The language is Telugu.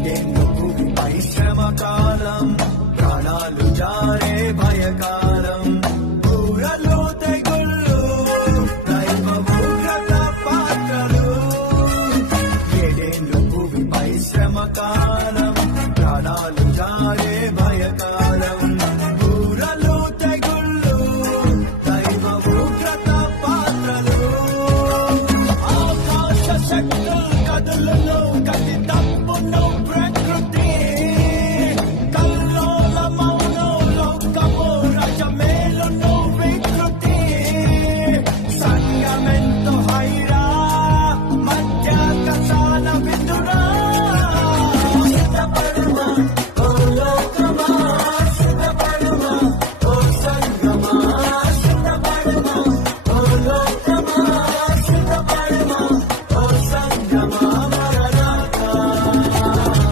ఏడేందు భూమిపై శ్రమ కాలం, ప్రాణాలు జారే భయకాలం, ఊరలో తెగుళ్ళు దైవ ఉగ్రత పాత్రలు. ఏడేందు భూమిపై శ్రమ కాలం, ప్రాణాలు జారే భయకాలం.